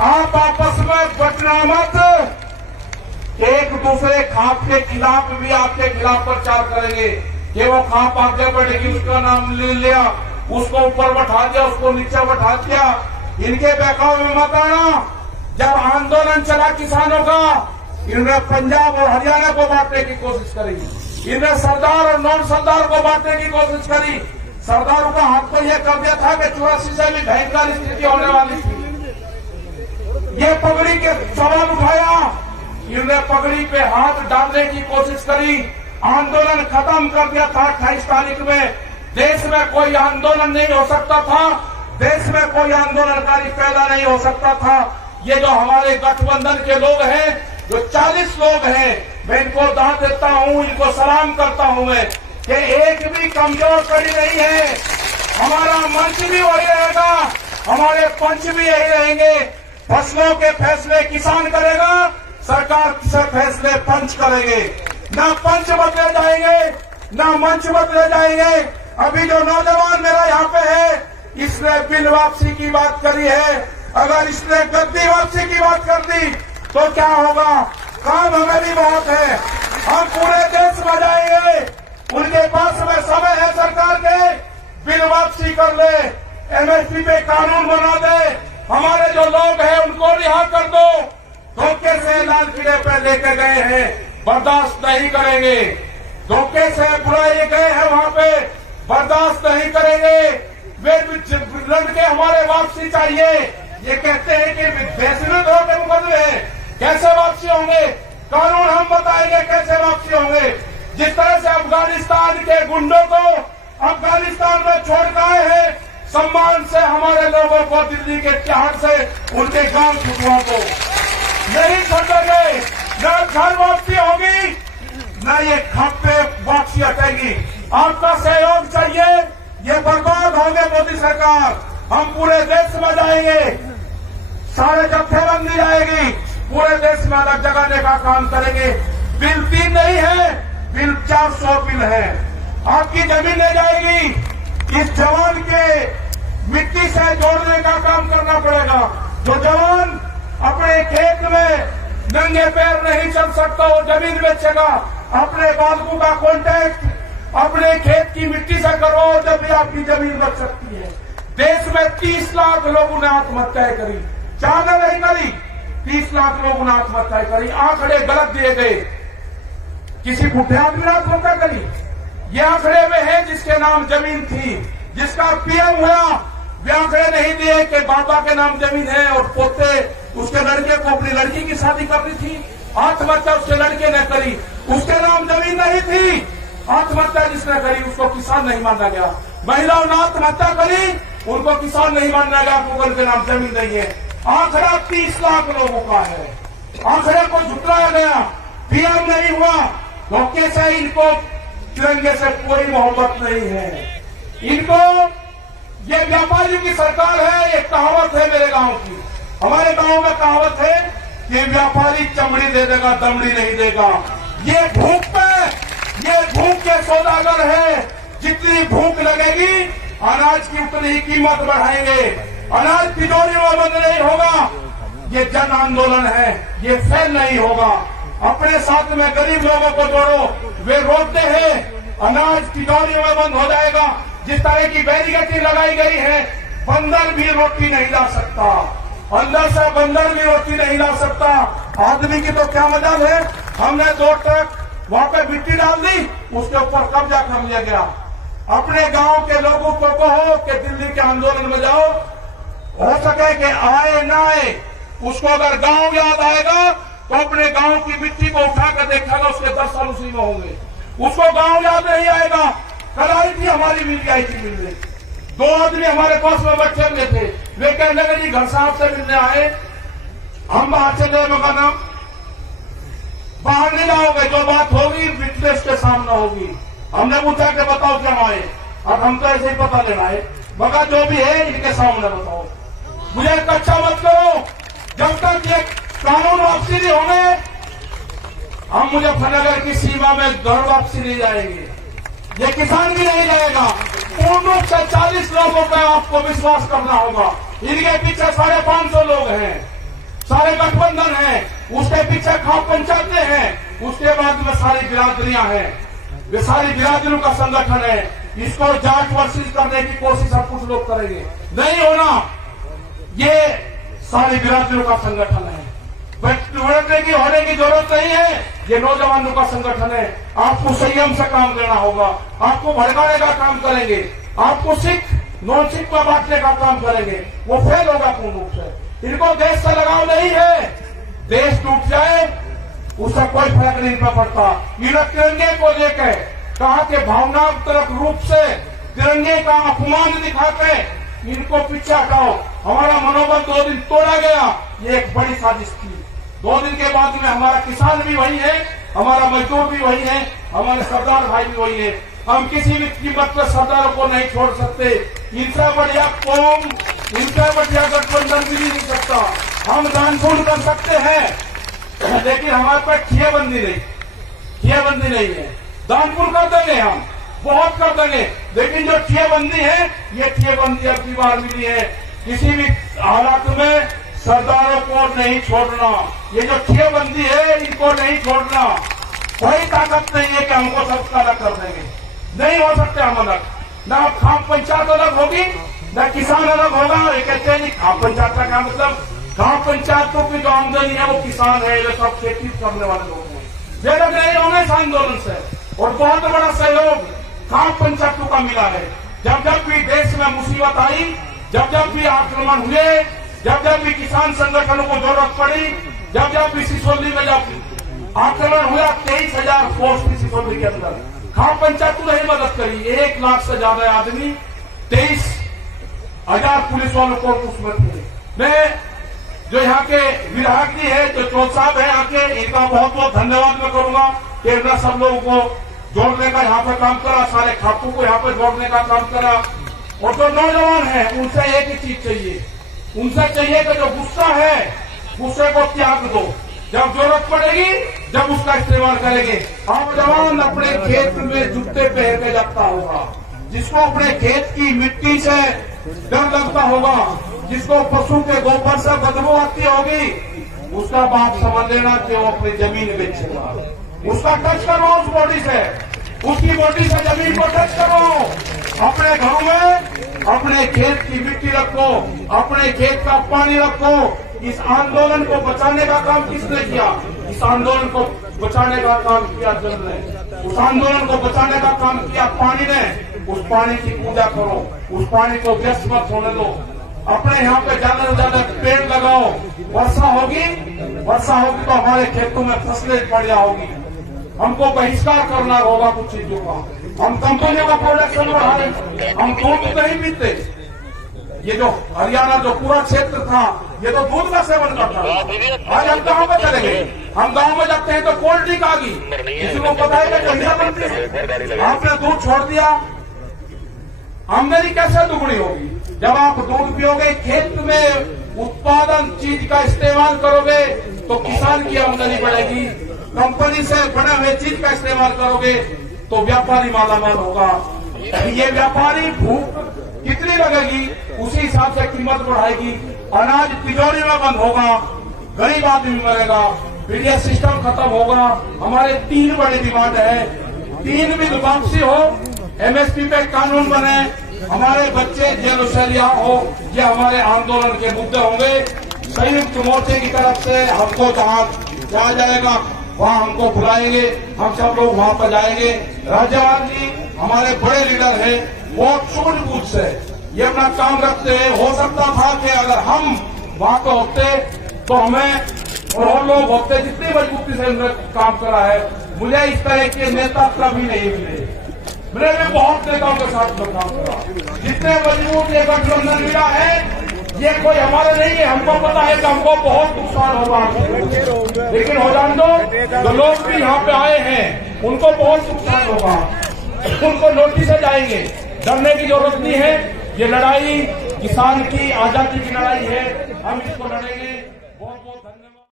आप आपस में बचना मत। एक दूसरे खाप के खिलाफ भी आपके खिलाफ प्रचार करेंगे कि वो खाप आगे बढ़ेगी, उसका नाम ले लिया, उसको ऊपर बैठा दिया, उसको नीचे बैठा दिया। इनके बहकाव में मत आना। जब आंदोलन चला किसानों का, इन्होंने पंजाब और हरियाणा को बांटने की कोशिश करी, इन्होंने सरदार और नॉन सरदार को बांटने की कोशिश करी। सरदारों का हाथ पर यह कर दिया था कि 84 से भी भयंकर स्थिति होने वाली थी। ये पगड़ी के सवाल उठाया, इन्होंने पगड़ी पे हाथ डालने की कोशिश करी। आंदोलन खत्म कर दिया था 28 तारीख में। देश में कोई आंदोलन नहीं हो सकता था, देश में कोई आंदोलनकारी पैदा नहीं हो सकता था। ये जो हमारे गठबंधन के लोग हैं, जो 40 लोग हैं, मैं इनको दाद देता हूं, इनको सलाम करता हूं मैं कि एक भी कमजोर कड़ी नहीं है। हमारा मंच भी वही रहेगा, हमारे पंच भी यही रहेंगे। फसलों के फैसले किसान करेगा, सरकार से फैसले पंच करेंगे। न पंच बदले जाएंगे, न मंच बदले जाएंगे। अभी जो नौजवान मेरा यहाँ पे है, इसने बिल वापसी की बात करी है। अगर इसने गद्दी वापसी की बात कर दी तो क्या होगा? काम हमें भी बहुत है, हम पूरे देश में जाएंगे। उनके पास में समय है सरकार के, बिल वापसी कर ले, एमएसपी पे कानून बना दे, हमारे जो लोग हैं उनको रिहा कर दो। धोखे से लाल किले पे लेके गए हैं, बर्दाश्त नहीं करेंगे। धोखे से बुलाए गए हैं वहां पे, बर्दाश्त नहीं करेंगे। वे लड़ के हमारे वापसी चाहिए। ये कहते हैं कि बेसुरत होकर मुकदमे हैं, कैसे वापसी होंगे? कानून हम बताएंगे कैसे वापसी होंगे। जिस तरह से अफगानिस्तान के गुंडों को अफगानिस्तान में छोड़ कर आए हैं, सम्मान से हमारे लोगों को दिल्ली के तिहाड़ से उनके गांव छुटवा को नहीं छोड़ेंगे। न घर वापसी होगी, न ये खप्पे वापसी हटेगी। आपका सहयोग चाहिए। ये बर्बाद होंगे मोदी सरकार। हम पूरे देश में जाएंगे, सारे जत्थेबंदी जाएगी, पूरे देश में अलग जगाने का काम करेंगे। बिल 3 नहीं है, बिल 400 बिल है। आपकी जमीन ले जाएगी। इस जवान के मिट्टी से जोड़ने का काम करना पड़ेगा। जो जवान अपने खेत में नंगे पैर नहीं चल सकता, वो जमीन बेचेगा। अपने बालकों का कॉन्टैक्ट अपने खेत की मिट्टी से करो, जब भी आपकी जमीन बच सकती है। देश में 30 लाख लोगों ने आत्महत्याएं करी, चाहना नहीं करी। 30 लाख लोगों ने आत्महत्याएं करी। आंकड़े गलत दिए गए, किसी बुढ़े आदमी ने आत्महत्या करी। ये आंकड़े में है जिसके नाम जमीन थी, जिसका पीएम हुआ। वे आंकड़े नहीं दिए कि बाबा के नाम जमीन है और पोते उसके लड़के को अपनी लड़की की शादी करनी थी, आत्महत्या उसके लड़के ने करी, उसके नाम जमीन नहीं थी। आत्महत्या जिसने करी उसको किसान नहीं माना गया। महिलाओं ने आत्महत्या करी, उनको किसान नहीं माना गया, गूगल के नाम जमीन नहीं है। आंकड़ा 30 लाख लोगों का है। आंकड़े को झुटलाया गया, पीएम नहीं हुआ। धोखे से इनको तिरंगे से कोई मोहब्बत नहीं है। इनको ये व्यापारी की सरकार है। ये कहावत है मेरे गांव की, हमारे गांव में कहावत है कि व्यापारी चमड़ी दे देगा, दमड़ी नहीं देगा। ये भूख पे, ये भूख के सौदागर है। जितनी भूख लगेगी, अनाज की उतनी ही कीमत बढ़ाएंगे। अनाज तिजोरी में बंद नहीं होगा। ये जन आंदोलन है, ये फेल नहीं होगा। अपने साथ में गरीब लोगों को जोड़ो। वे रोकते हैं, अनाज तिजोरी में बंद हो जाएगा। जिस तरह की बैरिकेडिंग लगाई गई है, बंदर भी रोटी नहीं ला सकता, अंदर से बंदर भी रोटी नहीं ला सकता। आदमी की तो क्या मजाल है। हमने 2 ट्रक वहां पे मिट्टी डाल दी, उसके ऊपर कब्जा कर लिया गया। अपने गांव के लोगों को कहो कि दिल्ली के आंदोलन में जाओ, हो सके कि आए ना आए, उसको अगर गांव याद आएगा तो अपने गांव की मिट्टी को उठाकर देखेगा, उसके 10 साल उसी में होंगे। उसको गांव याद नहीं आएगा। कल आई थी हमारी मिल आई थी मिलने, 2 आदमी हमारे पास में बैठे हुए थे। वे कहने लगे जी घर साहब से मिलने आए, हम बाहर चले। मगर नाम बाहर नहीं जाओगे, जो बात होगी विटनेस के सामने होगी। हमने पूछा कि बताओ क्या आए, और हम तो ऐसे ही पता लेना है। मगर जो भी है इनके सामने बताओ, मुझे कच्चा मत करो। जब तक ये कानून वापसी नहीं होंगे, हम मुजफ्फरनगर की सीमा में घर वापसी नहीं जाएंगे। ये किसान भी नहीं जाएगा। पूर्ण रूप से 40 लोगों पर आपको विश्वास करना होगा। इनके पीछे 550 लोग हैं। सारे गठबंधन हैं, उसके पीछे खाप पंचायतें हैं, उसके बाद में सारी बिरादरियां हैं, वे सारी बिरादरियों का संगठन है। इसको जाट वर्सेस करने की कोशिश हम कुछ लोग करेंगे, नहीं होना। ये सारी बिरादरियों का संगठन है, बिगड़ने की होने की जरूरत नहीं है। ये नौजवानों का संगठन है। आपको संयम से काम करना होगा, आपको भड़काने का काम करेंगे, आपको सिख नॉन सिख में बांटने का काम करेंगे, वो फेल होगा पूर्ण रूप से। इनको देश से लगाव नहीं है, देश टूट जाए उसका कोई फर्क नहीं पड़ता। इन तिरंगे को लेकर कहा कि भावनात्मक रूप से तिरंगे का अपमान दिखाते इनको पीछे हटाओ। हमारा मनोबल 2 दिन तोड़ा गया, ये एक बड़ी साजिश थी। 2 दिन के बाद में हमारा किसान भी वही है, हमारा मजदूर भी वही है, हमारे सरदार भाई भी वही है। हम किसी भी कीमत पर सरदारों को नहीं छोड़ सकते। इनसे बढ़िया कौम, इनसे बढ़िया गठबंधन भी नहीं सकता। हम दान पुण्य कर सकते हैं, लेकिन हमारे पास ठियाबंदी नहीं है। दान पुण्य कर देंगे, हम बहुत कर देंगे, लेकिन जो ठियाबंदी है, ये ठियाबंदी अब की बार मिली है। किसी भी हालात में सरदारों को नहीं छोड़ना, ये जो ठियाबंदी है इनको नहीं छोड़ना। कोई ताकत नहीं है कि हमको सबका अलग कर देंगे, नहीं हो सकते हम अलग। न खाप पंचायत अलग होगी, न किसान अलग होगा। ये कहते हैं खाप पंचायत का क्या मतलब? खाप पंचायतों की जो आमदनी है वो किसान है, वे सब खेती करने वाले लोग हैं। वे लोग नहीं होंगे इस आंदोलन से, और बहुत बड़ा सहयोग खाप पंचायतों का मिला है। जब जब भी देश में मुसीबत आई, जब जब भी आक्रमण हुए, जब जब भी किसान संगठनों को जरूरत पड़ी, जब जब भी सिसोली में जब आक्रमण हुआ, 23,000 फोर्स थी सिसोली के अंदर, खाप पंचायत ने ही मदद करी। 1 लाख से ज्यादा आदमी, 23,000 पुलिस वालों को उसमें थे। मैं जो यहाँ के विधायक जी है, जो चौथ साहब है यहाँ के, इनका बहुत बहुत धन्यवाद मैं करूंगा कि इन्होंने सब लोगों को जोड़ने का यहाँ पर काम करा, सारे खापों को यहाँ पर जोड़ने का काम करा। और जो नौजवान है उनसे एक ही चीज चाहिए, उनसे चाहिए कि जो गुस्सा है, गुस्से को त्याग दो। जब जरूरत पड़ेगी जब उसका इस्तेमाल करेंगे। नौजवान अपने खेत में जूते पहन के लगता होगा, जिसको अपने खेत की मिट्टी से डर लगता होगा, जिसको पशु के गोबर से बदबू आती होगी, उसका बाप समझ लेना कि वो अपनी जमीन बेचेगा। उसका टच करो उस बॉडी से, उसकी बॉडी से जमीन को टच करो। अपने घरों में अपने खेत की मिट्टी रखो, अपने खेत का पानी रखो। इस आंदोलन को बचाने का काम किसने किया? इस आंदोलन को बचाने का काम किया जल ने, उस आंदोलन को बचाने का काम किया पानी ने। उस पानी की पूजा करो, उस पानी को व्यस्त मत होने दो। अपने यहाँ पे ज्यादा से ज्यादा पेड़ लगाओ। वर्षा होगी तो हमारे खेतों में फसलें बढ़िया होगी। हमको बहिष्कार करना होगा कुछ चीजों का। हम कंपनियों का प्रोडक्शन बढ़ाएं, हम दूध नहीं पीते। ये जो हरियाणा जो पूरा क्षेत्र था, ये तो दूध का सेवन करता था। आज हम गाँव में चले गए, हम गाँव में जाते हैं तो कोल्ड ड्रिंक आ गई, किसी को पता है कि कहिया बनती है। आपने दूध छोड़ दिया, आमदनी कैसे दुगनी होगी? जब आप दूध पियोगे, खेत में उत्पादन चीज का इस्तेमाल करोगे तो किसान की आमदनी बढ़ेगी। कंपनी से बने हुए चीज का इस्तेमाल करोगे तो व्यापारी मालामाल होगा। ये व्यापारी भूख कितनी लगेगी उसी हिसाब से कीमत बढ़ाएगी। अनाज तिजोरी में बंद होगा, गरीब आदमी मरेगा, फिर यह सिस्टम खत्म होगा। हमारे 3 बड़ी डिमांड है, 3 भी वापसी हो, एमएसपी पे कानून बने, हमारे बच्चे जेल से रिहा हो। ये हमारे आंदोलन के मुद्दे होंगे। संयुक्त मोर्चे की तरफ से हमको जहाँ जाया जाएगा वहाँ हमको बुलाएंगे, हम सब लोग वहाँ पर जाएंगे। राज्यपाल जी हमारे बड़े लीडर हैं, बहुत सूझबूझ से ये अपना काम रखते हैं। हो सकता था कि अगर हम वहाँ पे होते तो हमें और लोग होते, जितनी मजबूती से उन्होंने काम करा है, मुझे इस तरह के नेता कभी नहीं मिले। मैंने भी बहुत नेताओं के साथ में काम करा, जितने मजबूत ये गठबंधन मिला है, ये कोई हमारे नहीं है। हमको पता है कि हमको बहुत नुकसान होगा, लेकिन हो जान दो, जो लोग भी यहाँ पे आए हैं उनको बहुत नुकसान होगा, उनको नोटिस से जाएंगे। डरने की जरूरत नहीं है। ये लड़ाई किसान की आजादी की लड़ाई है, हम इसको लड़ेंगे।